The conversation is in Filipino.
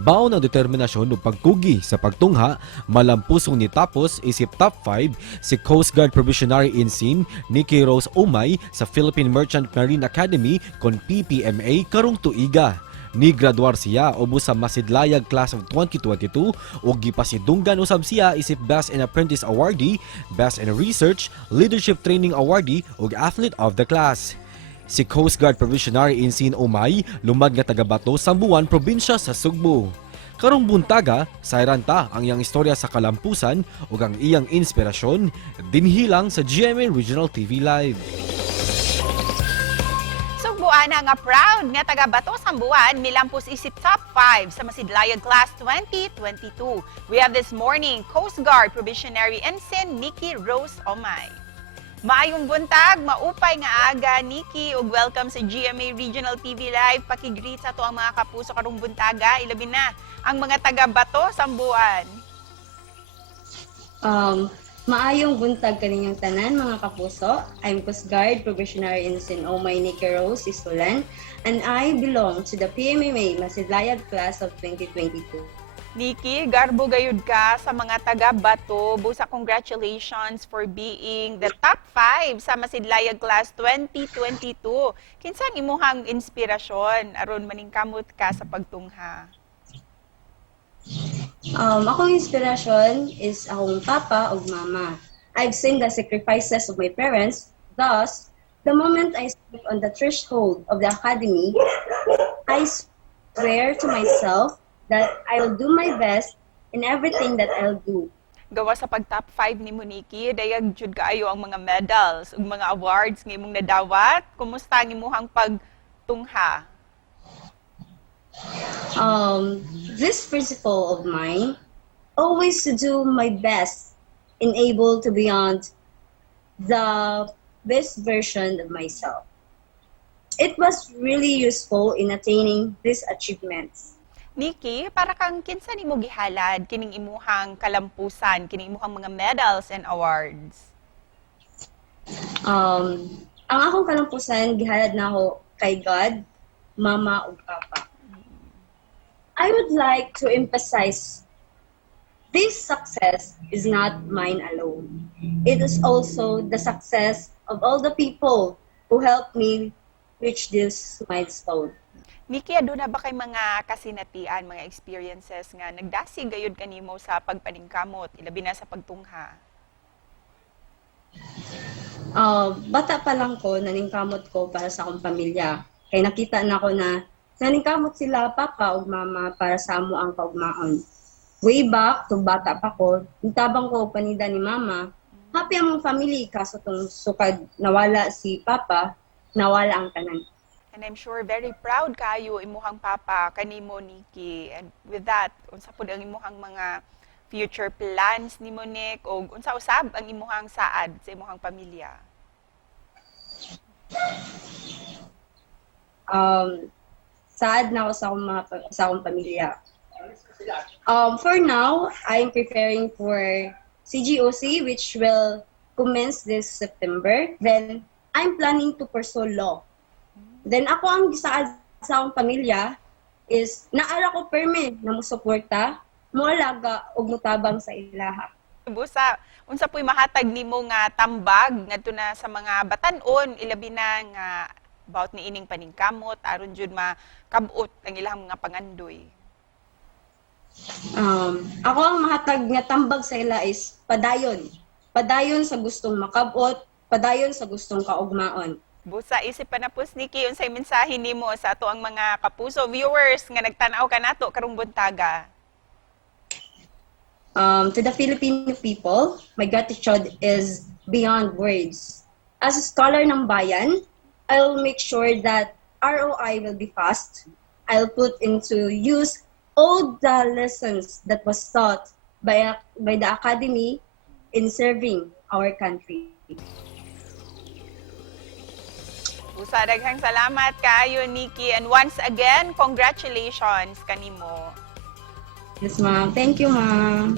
Baon ang determinasyon ug pagkugi sa pagtungha, malampusong nitapos isip top 5 si Coast Guard Probationary Ensign Nikki Rose Umay sa Philippine Merchant Marine Academy kon PPMA karong tuiga. Ni graduar siya ubos sa Masidlayag Class of 2022 ug gipasidunggan usab siya isip Best in Apprentice Awardee, Best in Research, Leadership Training Awardee ug Athlete of the Class. Si Coast Guard Probationary Ensign Umay lumad nga taga-Bato, Sambuan, probinsya sa Sugbo. Karong buntaga, sayranta ang iyang istorya sa kalampusan ug ang iyang inspirasyon dinhilang sa GMA Regional TV Live. Sugbuana nga proud nga taga Bato Sambuan milampos isip top 5 sa Masidlayag Class 2022. We have this morning Coast Guard Probationary Ensign Nikki Rose Omay. Maayong buntag, maupay nga aga Nikki ug welcome sa GMA Regional TV Live. Pakigreet sa to ang mga kapuso karong buntaga, ilabi na ang mga taga Bato Sambuan. Maayong buntag kaninyong tanan mga kapuso. I'm Coast Guard Probationary Ensign Omay Nikki Rose Isulan and I belong to the PMMA Masidlayag Class of 2022. Nikki, garbo gayud ka sa mga taga Bato. Busa congratulations for being the top 5 sa Masidlayag Class 2022. Kinsang imuhang inspirasyon aron maningkamot ka sa pagtungha? Akong inspirasyon is akong papa ug mama. I've seen the sacrifices of my parents. Thus, the moment I step on the threshold of the academy, I swear to myself that I'll do my best in everything that I'll do. Gawa sa pag-top 5 ni Nikki, dayag jud kaayo ang mga medals ug mga awards nga imong nadawat. Kumusta ang imuhang pagtungha? This principle of mine, always to do my best in able to beyond the best version of myself. It was really useful in attaining these achievements. Nikki, para kang kinsa nimo gihalad kining imuhang kalampusan, kining imuhang mga medals and awards? Ang akong kalampusan, gihalad na ako kay God, Mama ug Papa. I would like to emphasize this success is not mine alone. It is also the success of all the people who helped me reach this milestone. Nikki, aduna ba kay mga kasinatian, mga experiences nga nagdasig gayud kanimo sa pagpaningkamot, ilabi na sa pagtungha? Bata pa lang ko, naningkamot ko para sa akong pamilya. Kaya nakita na ko na naningkamot sila papa ug mama para sa amo ang kaugmaon. Way back to bata pa ko, nitabang ko panida ni mama, happy ang family kaso tong sukad nawala si papa, nawala ang tanan. And I'm sure very proud kayo imuhang papa kanimo Nikki. And with that, unsa pud ang imuhang mga future plans nimo Nick o unsa usab ang imuhang saad sa imuhang pamilya? Sad na ako sa akong pamilya. For now, I'm preparing for CGOC which will commence this September. Then, I'm planning to pursue law. Then, ako ang gisaad sa akong pamilya is naara ko perme na musuporta, mualaga ug mutabang sa ilaha. Busa, unsa po'y mahatag nimo nga tambag ngadto na sa mga batan-on ilabi na nga about ni ining paningkamot aron jud makabot ang ilang mga pangandoy? Ako ang mahatag nga tambag sa ila is padayon. Padayon sa gustong makabot, padayon sa gustong kaugmaon. Busa, isip pa na po, Nikki, unsay mensahe nimo sa ato ang mga kapuso viewers nga nagtan-aw kanato karong buntaga? To the Filipino people, my gratitude is beyond words. As a scholar ng bayan, I'll make sure that ROI will be fast. I'll put into use all the lessons that was taught by the academy in serving our country. Busa, daghang salamat kayo, Nikki. And once again, congratulations kanimo. Yes, ma'am. Thank you, ma'am.